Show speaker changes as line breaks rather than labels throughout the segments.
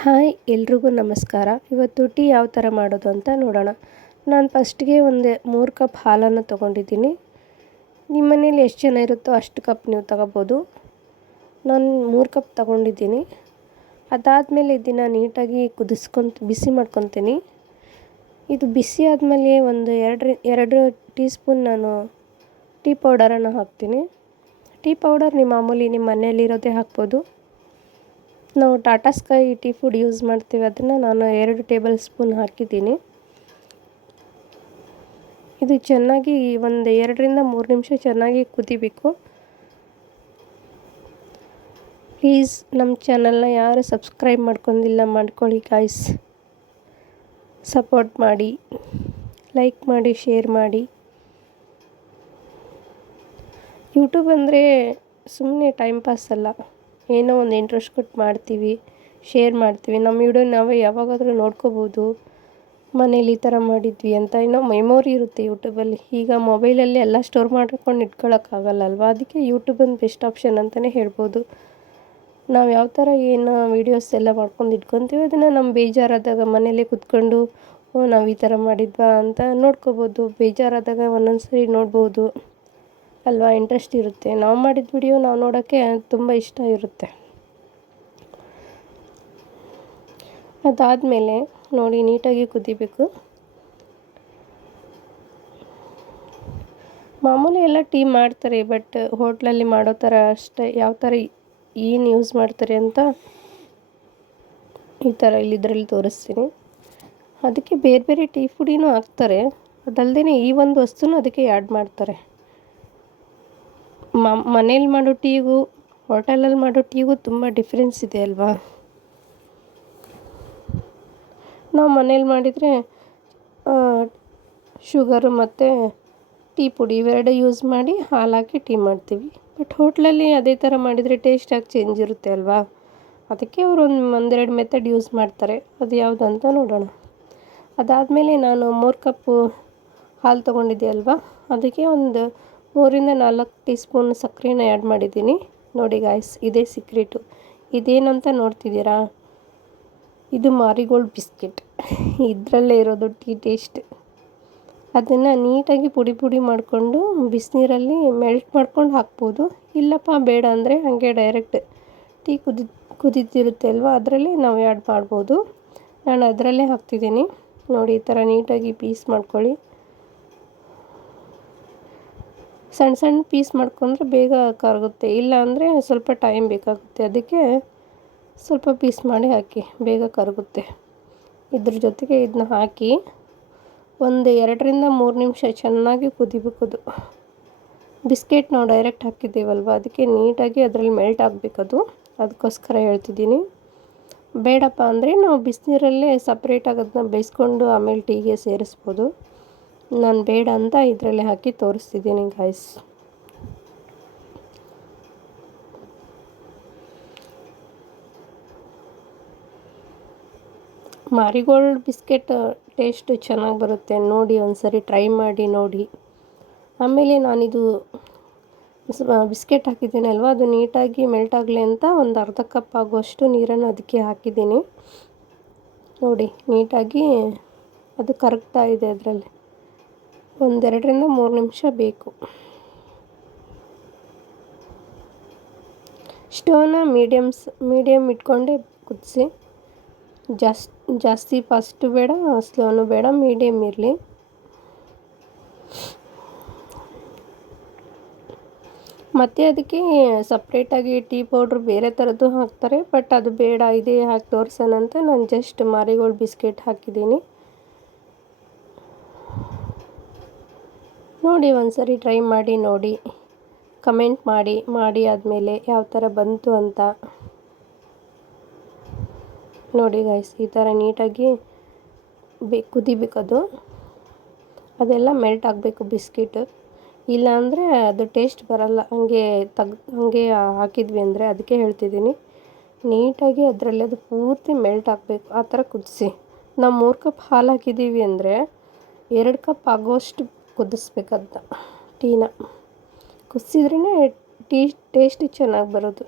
Hi, ಎಲ್ರಿಗೂ ನಮಸ್ಕಾರ. ಇವತ್ತು ಟೀ ಯಾವ ಥರ ಮಾಡೋದು ಅಂತ ನೋಡೋಣ. ನಾನು ಫಸ್ಟ್ಗೆ ಒಂದು ಮೂರು ಕಪ್ ಹಾಲನ್ನು ತೊಗೊಂಡಿದ್ದೀನಿ. ನಿಮ್ಮ ಮನೇಲಿ ಎಷ್ಟು ಜನ ಇರುತ್ತೋ ಅಷ್ಟು ಕಪ್ ನೀವು ತಗೋಬೋದು. ನಾನು ಮೂರು ಕಪ್ ತಗೊಂಡಿದ್ದೀನಿ. ಅದಾದಮೇಲೆ ಇದನ್ನು ನೀಟಾಗಿ ಕುದಿಸ್ಕೊಂತ, ಬಿಸಿ ಮಾಡ್ಕೊತೀನಿ. ಇದು ಬಿಸಿ ಆದಮೇಲೆ ಒಂದು ಎರಡು ಎರಡು ಟೀ ಸ್ಪೂನ್ ನಾನು ಟೀ ಪೌಡರನ್ನು ಹಾಕ್ತೀನಿ. ಟೀ ಪೌಡರ್ ನಿಮ್ಮ ಮಾಮೂಲಿ ನಿಮ್ಮ ಮನೆಯಲ್ಲಿರೋದೇ ಹಾಕ್ಬೋದು. ನಾವು Tata Sky tea food use ಮಾಡ್ತೀವಿ. ಅದನ್ನು ನಾನು ಎರಡು ಟೇಬಲ್ ಸ್ಪೂನ್ ಹಾಕಿದ್ದೀನಿ. ಇದು ಚೆನ್ನಾಗಿ ಒಂದು ಎರಡರಿಂದ ಮೂರು ನಿಮಿಷ ಚೆನ್ನಾಗಿ ಕುದಿಬೇಕು. ಪ್ಲೀಸ್ ನಮ್ಮ ಚಾನಲ್ನ ಯಾರು ಸಬ್ಸ್ಕ್ರೈಬ್ ಮಾಡ್ಕೊಂಡಿಲ್ಲ ಮಾಡ್ಕೊಳ್ಳಿ ಗಾಯ್ಸ್ ಸಪೋರ್ಟ್ ಮಾಡಿ. ಲೈಕ್ ಮಾಡಿ ಶೇರ್ ಮಾಡಿ. ಯೂಟ್ಯೂಬ್ ಅಂದರೆ ಸುಮ್ಮನೆ ಟೈಮ್ ಪಾಸ್ ಅಲ್ಲ. ಏನೋ ಒಂದು ಇಂಟ್ರೆಸ್ಟ್ ಕೊಟ್ಟು ಮಾಡ್ತೀವಿ ಶೇರ್ ಮಾಡ್ತೀವಿ. ನಮ್ಮ ವಿಡಿಯೋ ನಾವೇ ಯಾವಾಗಾದರೂ ನೋಡ್ಕೋಬೋದು. ಮನೇಲಿ ಈ ಥರ ಮಾಡಿದ್ವಿ ಅಂತ ಏನೋ ಮೆಮೊರಿ ಇರುತ್ತೆ ಯೂಟ್ಯೂಬಲ್ಲಿ ಈಗ ಮೊಬೈಲಲ್ಲಿ ಎಲ್ಲ ಸ್ಟೋರ್ ಮಾಡ್ಕೊಂಡು ಇಟ್ಕೊಳ್ಳೋಕ್ಕಾಗಲ್ಲ ಅಲ್ವಾ? ಅದಕ್ಕೆ ಒಂದು ಬೆಸ್ಟ್ ಆಪ್ಷನ್ ಅಂತಲೇ ಹೇಳ್ಬೋದು. ನಾವು ಯಾವ ಥರ ಏನು ವೀಡಿಯೋಸ್ ಎಲ್ಲ ಮಾಡ್ಕೊಂಡು ಇಟ್ಕೊತೀವಿ ಅದನ್ನು ನಮ್ಮ ಬೇಜಾರಾದಾಗ ಮನೇಲಿ ಕುತ್ಕೊಂಡು, ಓ ನಾವು ಈ ಥರ ಮಾಡಿದ್ವಾ ಅಂತ ನೋಡ್ಕೋಬೋದು. ಬೇಜಾರಾದಾಗ ಒಂದೊಂದು ಸರಿ ನೋಡ್ಬೋದು. ಅಲ್ವಾ ಇಂಟ್ರೆಸ್ಟ್ ಇರುತ್ತೆ. ನಾವು ಮಾಡಿದ ವಿಡಿಯೋ ನಾವು ನೋಡೋಕ್ಕೆ ತುಂಬ ಇಷ್ಟ ಇರುತ್ತೆ. ಅದಾದಮೇಲೆ ನೋಡಿ, ನೀಟಾಗಿ ಕುದಿಬೇಕು. ಮಾಮೂಲಿ ಎಲ್ಲ ಟೀ ಮಾಡ್ತಾರೆ ಬಟ್ ಹೋಟ್ಲಲ್ಲಿ ಮಾಡೋ ಥರ ಅಷ್ಟೇ. ಯಾವ ಥರ ಏನು ಯೂಸ್ ಮಾಡ್ತಾರೆ ಅಂತ ಈ ಥರ ಇಲ್ಲಿ ಇದರಲ್ಲಿ ತೋರಿಸ್ತೀನಿ. ಅದಕ್ಕೆ ಬೇರೆ ಬೇರೆ ಟೀ ಪುಡಿನೂ ಹಾಕ್ತಾರೆ. ಅದಲ್ಲದೆ ಈ ಒಂದು ವಸ್ತುನೂ ಅದಕ್ಕೆ ಆ್ಯಡ್ ಮಾಡ್ತಾರೆ. ಮನೇಲಿ ಮಾಡೋ ಟೀಗೂ ಹೋಟೆಲಲ್ಲಿ ಮಾಡೋ ಟೀಗೂ ತುಂಬ ಡಿಫ್ರೆನ್ಸ್ ಇದೆ ಅಲ್ವಾ? ನಾವು ಮನೇಲಿ ಮಾಡಿದರೆ ಶುಗರು ಮತ್ತು ಟೀ ಪುಡಿ ಇವೆರಡು ಯೂಸ್ ಮಾಡಿ ಹಾಲು ಹಾಕಿ ಟೀ ಮಾಡ್ತೀವಿ. ಬಟ್ ಹೋಟ್ಲಲ್ಲಿ ಅದೇ ಥರ ಮಾಡಿದರೆ ಟೇಸ್ಟಾಗಿ ಚೇಂಜ್ ಇರುತ್ತೆ ಅಲ್ವಾ? ಅದಕ್ಕೆ ಅವರು ಒಂದು, ಒಂದೆರಡು ಮೆಥಡ್ ಯೂಸ್ ಮಾಡ್ತಾರೆ. ಅದು ಯಾವುದು ಅಂತ ನೋಡೋಣ. ಅದಾದಮೇಲೆ ನಾನು ಮೂರು ಕಪ್ಪು ಹಾಲು ತೊಗೊಂಡಿದ್ದೆ ಅಲ್ವಾ? ಅದಕ್ಕೆ ಒಂದು ಮೂರಿಂದ ನಾಲ್ಕು ಟೀ ಸ್ಪೂನ್ ಸಕ್ಕರೆನ ಆ್ಯಡ್ ಮಾಡಿದ್ದೀನಿ. ನೋಡಿ ಗಾಯ್ಸ್ ಇದೇ ಸೀಕ್ರೆಟು ಇದೇನಂತ ನೋಡ್ತಿದ್ದೀರಾ? ಇದು ಮಾರಿಗೋಲ್ಡ್ ಬಿಸ್ಕೆಟ್. ಇದರಲ್ಲೇ ಇರೋದು ಟೀ ಟೇಸ್ಟ್. ಅದನ್ನು ನೀಟಾಗಿ ಪುಡಿ ಪುಡಿ ಮಾಡಿಕೊಂಡು ಬಿಸಿನೀರಲ್ಲಿ ಮೆಲ್ಟ್ ಮಾಡ್ಕೊಂಡು ಹಾಕ್ಬೋದು. ಇಲ್ಲಪ್ಪ, ಬೇಡ ಅಂದರೆ ಹಾಗೆ ಡೈರೆಕ್ಟ್ ಟೀ ಕುದಿ, ಕುದಿತಿರುತ್ತೆ ಅಲ್ವಾ? ಅದರಲ್ಲಿ ನಾವು ಆ್ಯಡ್ ಮಾಡ್ಬೋದು. ನಾನು ಅದರಲ್ಲೇ ಹಾಕ್ತಿದ್ದೀನಿ. ನೋಡಿ, ಈ ಥರ ನೀಟಾಗಿ ಪೀಸ್ ಮಾಡ್ಕೊಳ್ಳಿ. ಸಣ್ಣ ಸಣ್ಣ ಪೀಸ್ ಮಾಡ್ಕೊಂಡ್ರೆ ಬೇಗ ಕರಗುತ್ತೆ. ಇಲ್ಲ ಅಂದರೆ ಸ್ವಲ್ಪ ಟೈಮ್ ಬೇಕಾಗುತ್ತೆ. ಅದಕ್ಕೆ ಸ್ವಲ್ಪ ಪೀಸ್ ಮಾಡಿ ಹಾಕಿ, ಬೇಗ ಕರಗುತ್ತೆ. ಇದ್ರ ಜೊತೆಗೆ ಇದನ್ನ ಹಾಕಿ ಒಂದು ಎರಡರಿಂದ ಮೂರು ನಿಮಿಷ ಚೆನ್ನಾಗಿ ಕುದಿಬೇಕು ಅದು ಬಿಸ್ಕೆಟ್ ನಾವು ಡೈರೆಕ್ಟ್ ಹಾಕಿದ್ದೀವಲ್ವ? ಅದಕ್ಕೆ ನೀಟಾಗಿ ಅದರಲ್ಲಿ ಮೆಲ್ಟ್ ಆಗಬೇಕದು. ಅದಕ್ಕೋಸ್ಕರ ಹೇಳ್ತಿದ್ದೀನಿ. ಬೇಡಪ್ಪ ಅಂದರೆ ನಾವು ಬಿಸಿನೀರಲ್ಲೇ ಸಪ್ರೇಟಾಗಿ ಅದನ್ನ ಬೇಯಿಸ್ಕೊಂಡು ಆಮೇಲೆ ಟೀಗೆ ಸೇರಿಸ್ಬೋದು. ನಾನು ಬೇಡ ಅಂತ ಇದರಲ್ಲಿ ಹಾಕಿ ತೋರಿಸ್ತಿದ್ದೀನಿ ಗಾಯ್ಸ್ ಮಾರಿಗೋಲ್ಡ್ ಬಿಸ್ಕೆಟ್, ಟೇಸ್ಟ್ ಚೆನ್ನಾಗಿ ಬರುತ್ತೆ. ನೋಡಿ ಒಂದು ಸರಿ ಟ್ರೈ ಮಾಡಿ, ನೋಡಿ. ಆಮೇಲೆ ನಾನಿದು ಬಿಸ್ಕೆಟ್ ಹಾಕಿದ್ದೀನಿ ಅಲ್ವಾ ಅದು ನೀಟಾಗಿ ಮೆಲ್ಟ್ ಆಗಲಿ ಅಂತ ಒಂದು ಅರ್ಧ ಕಪ್ ಆಗುವಷ್ಟು ನೀರನ್ನು ಅದಕ್ಕೆ ಹಾಕಿದ್ದೀನಿ. ನೋಡಿ, ನೀಟಾಗಿ ಅದು ಕರಗ್ತಾ ಇದೆ ಅದರಲ್ಲಿ. ಒಂದೆರಡರಿಂದ ಮೂರು ನಿಮಿಷ ಬೇಕು. ಸ್ಟವ್ನ ಮೀಡಿಯಮ್ಸ್ ಮೀಡಿಯಮ್ ಇಟ್ಕೊಂಡೆ ಕುದಿಸಿ. ಜಾಸ್ತಿ ಜಾಸ್ತಿ ಫಸ್ಟು ಬೇಡ, ಸ್ಲೋನು ಬೇಡ ಮೀಡಿಯಮ್ ಇರಲಿ. ಮತ್ತು ಅದಕ್ಕೆ ಸಪ್ರೇಟಾಗಿ ಟೀ ಪೌಡ್ರ್ ಬೇರೆ ಥರದ್ದು ಹಾಕ್ತಾರೆ, ಬಟ್ ಅದು ಬೇಡ, ಇದೇ ಹಾಕಿ ತೋರ್ಸೋಣ ಅಂತ ನಾನು ಜಸ್ಟ್ ಮಾರಿಗೋಲ್ಡ್ ಬಿಸ್ಕೆಟ್ ಹಾಕಿದ್ದೀನಿ. ನೋಡಿ ಒಂದು ಸರಿ ಟ್ರೈ ಮಾಡಿ ನೋಡಿ. ಕಮೆಂಟ್ ಮಾಡಿ ಮಾಡಿ ಆದಮೇಲೆ ಯಾವ ಥರ ಬಂತು ಅಂತ ನೋಡಿ ಗಾಯ್ಸ್ ಈ ಥರ ನೀಟಾಗಿ ಬೇ, ಕುದಿಬೇಕದು. ಅದೆಲ್ಲ ಮೆಲ್ಟ್ ಆಗಬೇಕು ಬಿಸ್ಕಿಟ್. ಇಲ್ಲಾಂದರೆ ಅದು ಟೇಸ್ಟ್ ಬರಲ್ಲ. ಹಂಗೆ ತಗ್, ಹಾಗೆ ಹಾಕಿದ್ವಿ ಅಂದರೆ ಅದಕ್ಕೆ ಹೇಳ್ತಿದ್ದೀನಿ. ನೀಟಾಗಿ ಅದರಲ್ಲಿ ಅದು ಪೂರ್ತಿ ಮೆಲ್ಟ್ ಆಗಬೇಕು. ಆ ಥರ ಕುದಿಸಿ. ನಾವು ಮೂರು ಕಪ್ ಹಾಲು ಹಾಕಿದ್ದೀವಿ ಅಂದರೆ ಎರಡು ಕಪ್ ಆಗೋಷ್ಟು ಕುದಿಸ್ಬೇಕಂತ. ಟೀನ. ಕುದಿಸಿದ್ರೇ ಟೀ, ಟೇಸ್ಟ್ ಚೆನ್ನಾಗಿ ಬರೋದು.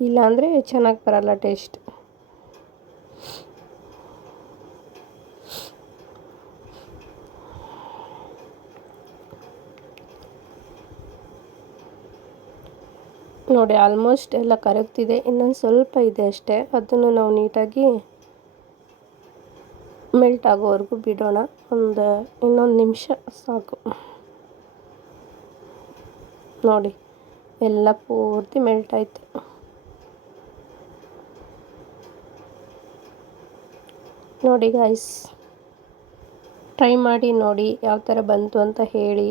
ಇಲ್ಲಾಂದರೆ ಚೆನ್ನಾಗಿ ಬರಲ್ಲ ಟೇಸ್ಟ್. ನೋಡಿ ಆಲ್ಮೋಸ್ಟ್ ಎಲ್ಲ ಕರಗ್ತಿದೆ. ಇನ್ನೊಂದು ಸ್ವಲ್ಪ ಇದೆ ಅಷ್ಟೇ. ಅದನ್ನು ನಾವು ನೀಟಾಗಿ ಮೆಲ್ಟ್ ಆಗೋವರೆಗೂ ಬಿಡೋಣ. ಒಂದು ಇನ್ನೊಂದು ನಿಮಿಷ ಸಾಕು. ನೋಡಿ, ಎಲ್ಲ ಪೂರ್ತಿ ಮೆಲ್ಟ್ ಆಯಿತು. ನೋಡಿ ಗಾಯ್ಸ್ ಟ್ರೈ ಮಾಡಿ ನೋಡಿ ಯಾವ ಥರ ಬಂತು ಅಂತ ಹೇಳಿ.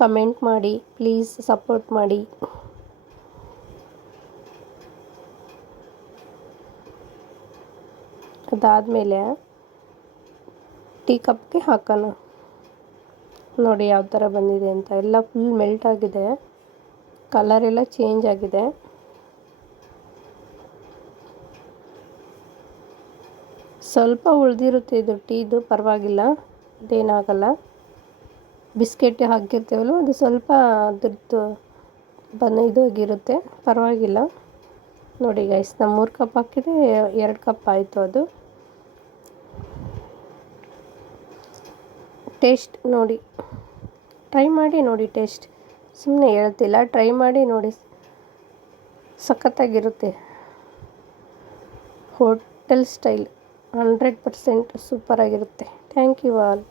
ಕಮೆಂಟ್ ಮಾಡಿ ಪ್ಲೀಸ್ ಸಪೋರ್ಟ್ ಮಾಡಿ. ಅದಾದಮೇಲೆ ಟೀ ಕಪ್ಗೆ ಹಾಕೋಣ ನೋಡಿ ಯಾವ ಥರ ಬಂದಿದೆ ಅಂತ. ಎಲ್ಲ ಫುಲ್ ಮೆಲ್ಟ್ ಆಗಿದೆ. ಕಲರ್ ಎಲ್ಲ ಚೇಂಜ್ ಆಗಿದೆ. ಸ್ವಲ್ಪ ಉಳಿದಿರುತ್ತೆ ಇದು ಟೀದು, ಪರವಾಗಿಲ್ಲ. ಅದೇನಾಗಲ್ಲ ಬಿಸ್ಕೆಟ್ ಹಾಕಿರ್ತೀವಲ್ಲ, ಅದು ಸ್ವಲ್ಪ ಅದ್ರದ್ದು ಬನ್ನ ಇದಾಗಿರುತ್ತೆ ಪರವಾಗಿಲ್ಲ. ನೋಡಿ ಗೈಸ್ ನಮ್ಮ ಮೂರು ಕಪ್ ಹಾಕಿದೆ ಎರಡು ಕಪ್ ಆಯಿತು ಅದು. ಟೇಸ್ಟ್ ನೋಡಿ. ಟ್ರೈ ಮಾಡಿ ನೋಡಿ ಟೇಸ್ಟ್. ಸುಮ್ಮನೆ ಹೇಳ್ತಿಲ್ಲ, ಟ್ರೈ ಮಾಡಿ ನೋಡಿ. ಸಖತ್ತಾಗಿರುತ್ತೆ. Hotel style hundred percent ಸೂಪರಾಗಿರುತ್ತೆ. Thank you all.